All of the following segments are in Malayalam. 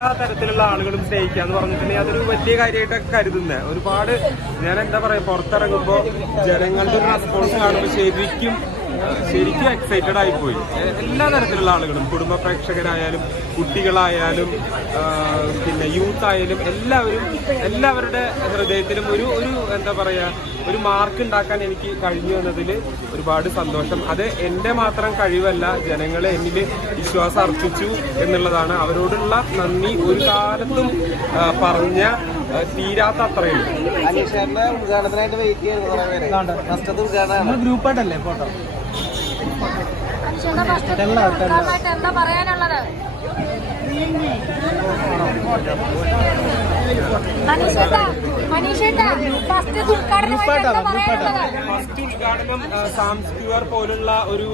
എല്ലാ തരത്തിലുള്ള ആളുകളും സ്നേഹിക്കുക എന്ന് പറഞ്ഞിട്ടുണ്ടെങ്കിൽ അതൊരു വലിയ കാര്യമായിട്ടൊക്കെ കരുതുന്നത്. ഒരുപാട് ഞാൻ എന്താ പറയാ, പുറത്തിറങ്ങുമ്പോൾ ജനങ്ങളുടെ ഒരു റെസ്പോൺസ് കാണുമ്പോൾ ശരിക്കും എക്സൈറ്റഡ് ആയിപ്പോയി. എല്ലാ തരത്തിലുള്ള ആളുകളും, കുടുംബ പ്രേക്ഷകരായാലും കുട്ടികളായാലും പിന്നെ യൂത്ത് ആയാലും എല്ലാവരുടെ ഹൃദയത്തിലും ഒരു എന്താ പറയാ, ഒരു മാർക്ക് ഉണ്ടാക്കാൻ എനിക്ക് കഴിഞ്ഞു എന്നതിൽ ഒരുപാട് സന്തോഷം. അത് എൻ്റെ മാത്രം കഴിവല്ല, ജനങ്ങളെ എന്നിൽ വിശ്വാസം അർപ്പിച്ചു എന്നുള്ളതാണ്. അവരോടുള്ള നന്ദി ഒരു കാലത്തും പറഞ്ഞ തീരാത്ത അത്രയും. ഗ്രൂപ്പായിട്ടല്ലേ ഫോട്ടോ എന്താ പറയാനുള്ളത്? ഫസ്റ്റ് ഉദ്ഘാടനം സാംസ്ക്യൂർ പോലുള്ള ഒരു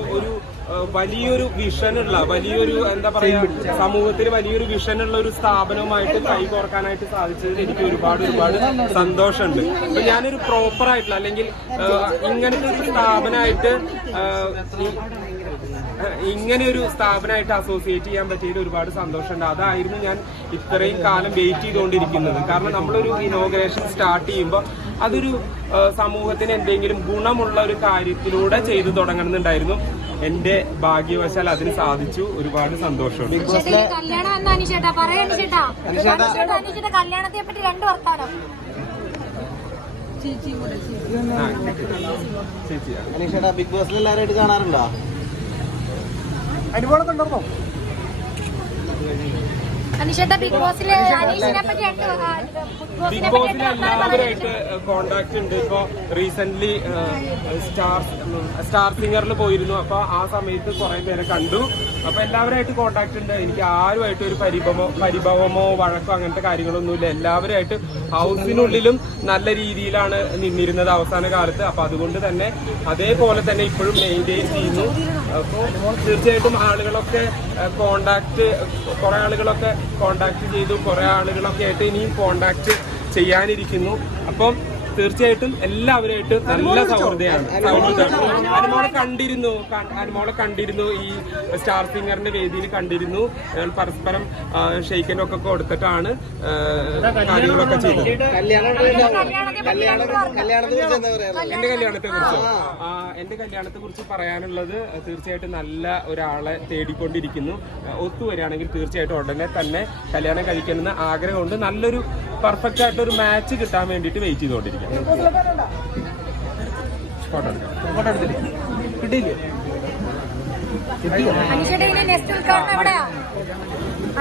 വലിയൊരു വിഷനുള്ള, വലിയൊരു എന്താ പറയാ, സമൂഹത്തിന് വലിയൊരു വിഷനുള്ള ഒരു സ്ഥാപനവുമായിട്ട് കൈകോർക്കാനായിട്ട് സാധിച്ചതിൽ എനിക്ക് ഒരുപാട് സന്തോഷമുണ്ട്. അപ്പൊ ഞാനൊരു പ്രോപ്പർ ആയിട്ടുള്ള, അല്ലെങ്കിൽ ഇങ്ങനത്തെ ഒരു സ്ഥാപനമായിട്ട് അസോസിയേറ്റ് ചെയ്യാൻ പറ്റിയതിൽ ഒരുപാട് സന്തോഷമുണ്ട്. അതായിരുന്നു ഞാൻ ഇത്രയും കാലം വെയിറ്റ് ചെയ്തുകൊണ്ടിരിക്കുന്നത്. കാരണം നമ്മളൊരു ഇനോഗ്രേഷൻ സ്റ്റാർട്ട് ചെയ്യുമ്പോൾ അതൊരു സമൂഹത്തിന് എന്തെങ്കിലും ഗുണമുള്ള ഒരു കാര്യത്തിലൂടെ ചെയ്തു തുടങ്ങണമെന്നുണ്ടായിരുന്നു. എന്റെ ഭാഗ്യവശാൽ അതിന് സാധിച്ചു. ഒരുപാട് സന്തോഷമുണ്ട്. കല്യാണത്തെ പറ്റി രണ്ട് വർത്താനം. അനീഷേട്ടാ, ബിഗ് ബോസിൽ എല്ലാവരും കാണാറുണ്ടോ? അനുഭവം ഉണ്ടോ? ബിഗ് ബോസിലെ എല്ലാവരുമായിട്ട് കോണ്ടാക്ട് ഉണ്ട്. ഇപ്പൊ റീസെന്റ് സ്റ്റാർ സിംഗറിൽ പോയിരുന്നു. അപ്പൊ ആ സമയത്ത് കുറെ പേരെ കണ്ടു. അപ്പൊ എല്ലാവരുമായിട്ട് കോണ്ടാക്ട് ഉണ്ട്. എനിക്ക് ആരുമായിട്ട് ഒരു പരിഭവമോ വഴക്കോ അങ്ങനത്തെ കാര്യങ്ങളൊന്നുമില്ല. എല്ലാവരുമായിട്ട് ഹൗസിനുള്ളിലും നല്ല രീതിയിലാണ് നിന്നിരുന്നത് അവസാന കാലത്ത്. അപ്പൊ അതുകൊണ്ട് തന്നെ അതേപോലെ തന്നെ ഇപ്പോഴും മെയിൻറ്റെയിൻ ചെയ്യുന്നു. അപ്പോൾ തീർച്ചയായിട്ടും ആളുകളൊക്കെ കുറെ ആളുകളൊക്കെ കോണ്ടാക്ട് ചെയ്തു. കുറെ ആളുകളൊക്കെ ആയിട്ട് ഇനിയും കോണ്ടാക്ട് ചെയ്യാനിരിക്കുന്നു. അപ്പം തീർച്ചയായിട്ടും എല്ലാവരുമായിട്ട് നല്ല സൗഹൃദമാണ്. അനുമോളെ കണ്ടിരുന്നു ഈ സ്റ്റാർ സിംഗറിന്റെ വേദിയിൽ കണ്ടിരുന്നു. ഞങ്ങൾ പരസ്പരം ഷെയ്ക്കനൊക്കെ കൊടുത്തിട്ടാണ് കാര്യങ്ങളൊക്കെ ചെയ്തത്. എന്റെ കല്യാണത്തെ കുറിച്ച് പറയാനുള്ളത്, തീർച്ചയായിട്ടും നല്ല ഒരാളെ തേടിക്കൊണ്ടിരിക്കുന്നു. ഒത്തുവരികയാണെങ്കിൽ തീർച്ചയായിട്ടും ഉടനെ തന്നെ കല്യാണം കഴിക്കണമെന്ന് ആഗ്രഹമുണ്ട്. നല്ലൊരു പെർഫെക്റ്റ് ആയിട്ടൊരു മാച്ച് കിട്ടാൻ വേണ്ടിയിട്ട് വെയിറ്റ് ചെയ്തുകൊണ്ടിരിക്കും.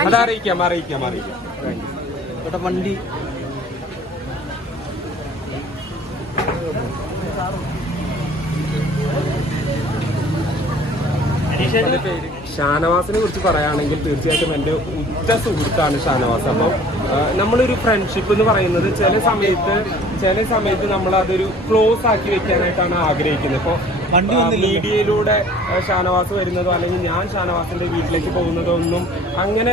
അതറിയിക്കാം. വണ്ടി ഷാനവാസിനെ കുറിച്ച് പറയുകയാണെങ്കിൽ തീർച്ചയായിട്ടും എൻ്റെ ഉറ്റ സുഹൃത്താണ് ഷാനവാസ്. അപ്പം നമ്മളൊരു ഫ്രണ്ട്ഷിപ്പ് എന്ന് പറയുന്നത് ചില സമയത്ത് നമ്മൾ അതൊരു ക്ലോസ് ആക്കി വെക്കാനായിട്ടാണ് ആഗ്രഹിക്കുന്നത്. ഇപ്പോൾ മീഡിയയിലൂടെ ഷാനവാസ് വരുന്നതോ അല്ലെങ്കിൽ ഞാൻ ഷാനവാസിന്റെ വീട്ടിലേക്ക് പോകുന്നതോ ഒന്നും അങ്ങനെ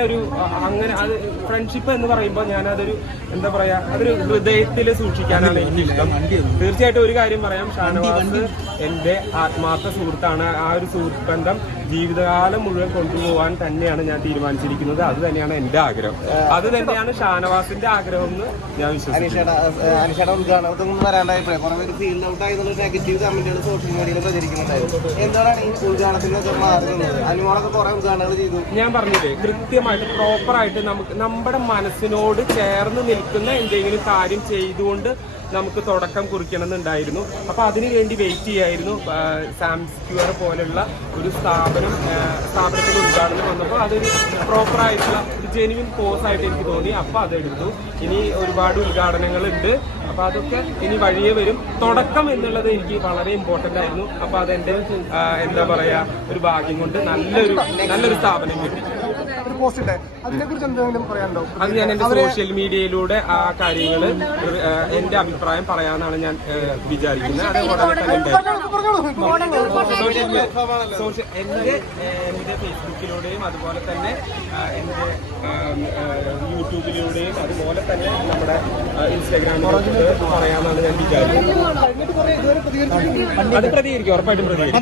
അത് ഫ്രണ്ട്ഷിപ്പ് എന്ന് പറയുമ്പോൾ ഞാനതൊരു എന്താ പറയാ, അതൊരു ഹൃദയത്തിൽ സൂക്ഷിക്കാനാണ് എനിക്കിഷ്ടം. തീർച്ചയായിട്ടും ഒരു കാര്യം പറയാം, ഷാനവാസ് എന്റെ ആത്മാർത്ഥ സുഹൃത്താണ്. ആ ഒരു സുഹൃത്ത് ബന്ധം ജീവിതകാലം മുഴുവൻ കൊണ്ടുപോകാൻ തന്നെയാണ് ഞാൻ തീരുമാനിച്ചിരിക്കുന്നത്. അത് തന്നെയാണ് എന്റെ ആഗ്രഹം. അത് തന്നെയാണ് ഷാനവാസിന്റെ ആഗ്രഹം എന്ന് ഞാൻ വിശ്വസിക്കുന്നു. ഞാൻ പറഞ്ഞില്ലേ, കൃത്യമായിട്ട് പ്രോപ്പറായിട്ട് നമ്മുടെ മനസ്സിനോട് ചേർന്ന് നിൽക്കുന്ന എന്തെങ്കിലും കാര്യം ചെയ്തുകൊണ്ട് നമുക്ക് തുടക്കം കുറിക്കണമെന്നുണ്ടായിരുന്നു. അപ്പൊ അതിനു വേണ്ടി വെയിറ്റ് ചെയ്യായിരുന്നു. സാംസ്ക്യൂർ പോലുള്ള ഒരു സ്ഥാപനത്തിന് ഉദ്ഘാടനം വന്നപ്പോൾ അതൊരു പ്രോപ്പറായിട്ടുള്ള ഒരു ജെനുവിൻ കോഴ്സ് ആയിട്ട് എനിക്ക് തോന്നി. അപ്പൊ അതെടുത്തു. ഇനി ഒരുപാട് ഉദ്ഘാടനങ്ങളുണ്ട്. അപ്പൊ അതൊക്കെ ഇനി വഴിയെ വരും. തുടക്കം എന്നുള്ളത് എനിക്ക് വളരെ ഇമ്പോർട്ടന്റ് ആയിരുന്നു. അപ്പൊ അതെന്റെ എന്താ പറയാ, ഒരു ഭാഗ്യം കൊണ്ട് നല്ലൊരു സ്ഥാപനം കിട്ടി. അത് ഞാൻ എന്റെ സോഷ്യൽ മീഡിയയിലൂടെ ആ കാര്യങ്ങൾ എന്റെ അഭിപ്രായം പറയാനാണ് ഞാൻ വിചാരിക്കുന്നത്. അത് ഉടനെ തന്നെ എന്റെ ഫേസ്ബുക്കിലൂടെയും അതുപോലെ തന്നെ എന്റെ യൂട്യൂബിലൂടെയും അതുപോലെ തന്നെ നമ്മുടെ ഇൻസ്റ്റാഗ്രാമിലൂടെ പറയാനാണ് ഞാൻ വിചാരിക്കുന്നത്. അത് പ്രതികരിക്കും, ഉറപ്പായിട്ടും പ്രതികരിക്കും.